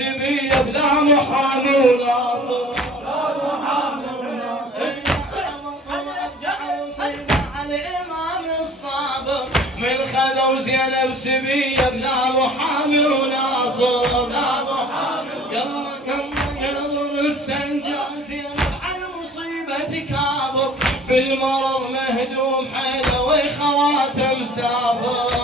بسبيه بلا محامي وناصر من خذوا زينب سبيه بلا محامي وناصر لا محامي يلا ينظر السنجان زينب على مصيبة كابر بالمرض مهدوم حيله وخواته مسافر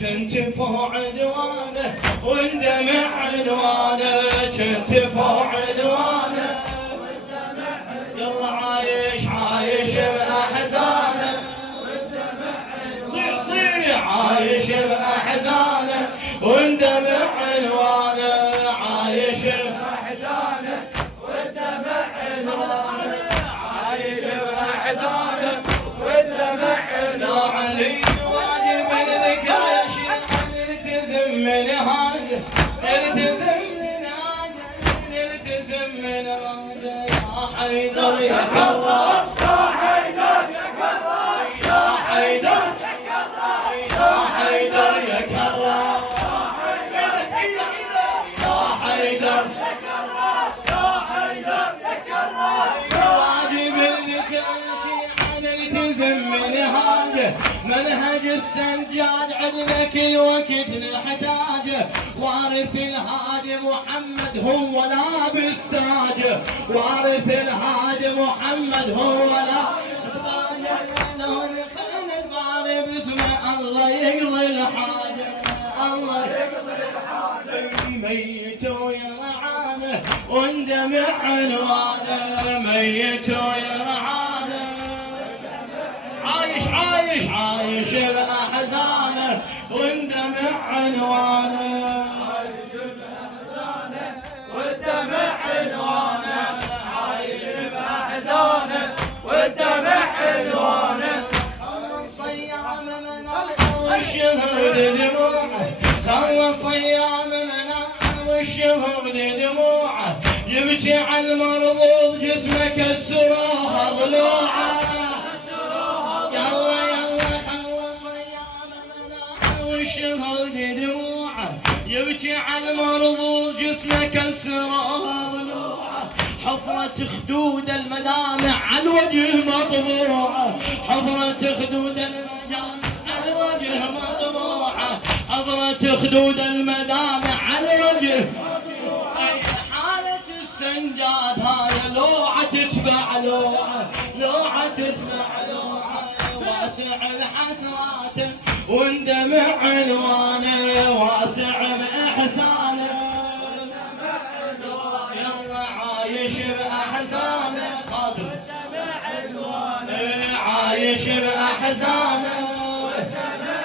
كنت فوق عدوانه واندمع عنوانه كنت فوق عدوانه يلا عايش بأحزانه صيح عايش بأحزانه واندمع عنوانه عايش بأحزانه واندمع عنوانه عايش بأحزانه واندمع عنوانه علي واجب الذكر يا شيخ نلتزم منهاجه نلتزم منهاجه يا حيدر يا كرار يا حيدر يا كرار يا حيدر يا حيدر يا كرار يا حيدر يا كرار يا حيدر يا كرار واجب الذكر يا شيعة نلتزم منهاجه منهج السجاد عندنا كل وقت نحتاجه وارث الهادي محمد هو لابس تاجه وارث الهادي محمد هو لابس تاجه لو دخلنا البار باسمه الله يقضي الحاجه الله يقضي الحاجه ميت ويرعانه واندمع عنوانه ميت ويرعانه عايش بأحزانه واندمع عنوانه عايش بأحزانه واندمع عنوانه عايش بأحزانه واندمع عنوانه خلص ايام مناعه والشهود دموعه خلص ايام مناعه والشهود دموعه يبكي على المرضوض جسمه كسروها ضلوعه والشهود دموعه يبكي على المرضوض جسمه كسرها ضلوعه حفرة خدود المدامع على الوجه مطبوعه حفرة خدود المدامع على الوجه مطبوعه حفرة خدود المدامع على الوجه اي حالة السنجاد هاي لوعة تتبع لوعة تتبع لوعة واسع الحسرات واندمع عنوانه واسع بإحسانه يلا عايش بأحزانه خاطر عايش بأحزانه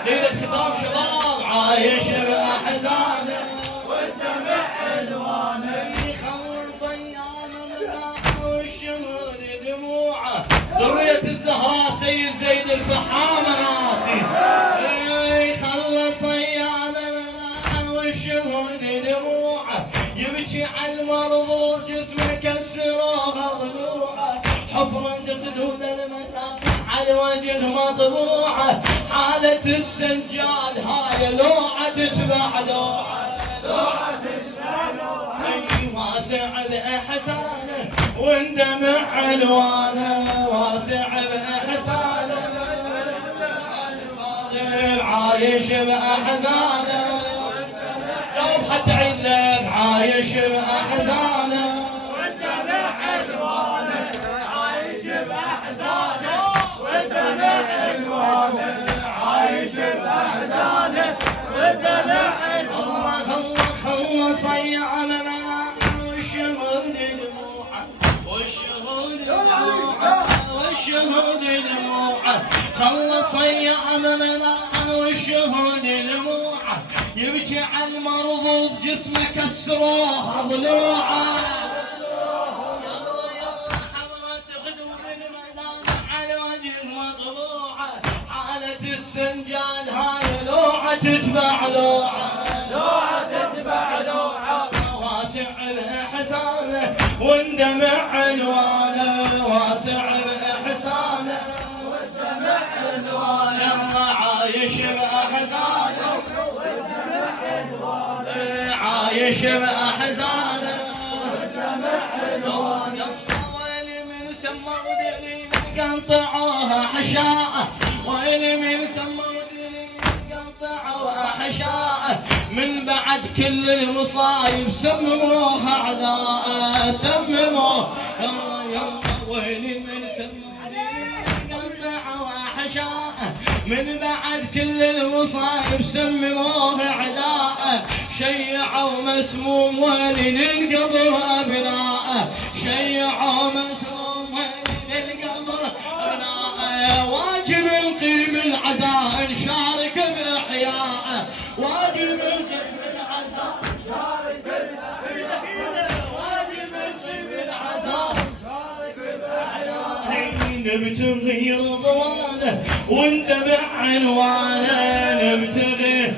ليلة ختام شباب عايش بأحزانه واندمع عنوانه خلص ايام مناحه والشهود دموعه ذرية الزهراء سيد زيد الفحامة ناتي خلص ايام مناحه والشهود دموعه يبكي على المرضوض جسمه كسروها ضلوعه حفرة خدود المناحه على وجه مطبوعه حالة السجاد هاي لوعة تتبع لوعة تتبع واسع بإحسانه واندمع عنوانه واسع بإحسانه عايش بأحزانه لو حتى عيد لك عايش بأحزانه واندمع عنوانه عايش بأحزانه واندمع عنوانه عايش بأحزانه واندمع عنوانه خلص ايام مناحه والشهود دموعه والشهود دموعه خلص ايام مناحه والشهود دموعه يبكي على المرضوض جسمه كسروها ضلوعه يلا حضرت خدود المدامع على وجه مطبوعه حالة السنجان هاي لوعة تتبع لوعة تتبع لوعة واسع بإحسانه واندمع عنوانه واسع بإحسانه واندمع عنوانه عايش بأحزانه واندمع عنوانه يشبع أحزانه ويلي من سموا دليل قنطعوها حشاءه ويلي من سموا دليل قنطعوها حشاءه من بعد كل المصايب سمموها أعداءه سمموه يلا ويلي من سموا دليل قنطعوها حشاءه من بعد كل المصايب سمموه أعداءه شيعوا مسموم ولي للقبر أبناءه شيعوا مسموم ولي للقبر أبناءه واجب نقيم العزاء نشارك بإحياءه واجب نقيم العزاء نشارك بإحياءه واجب نقيم العزاء نشارك بإحياءه نبتغي رضوانه وندبع عنوانه نبتغي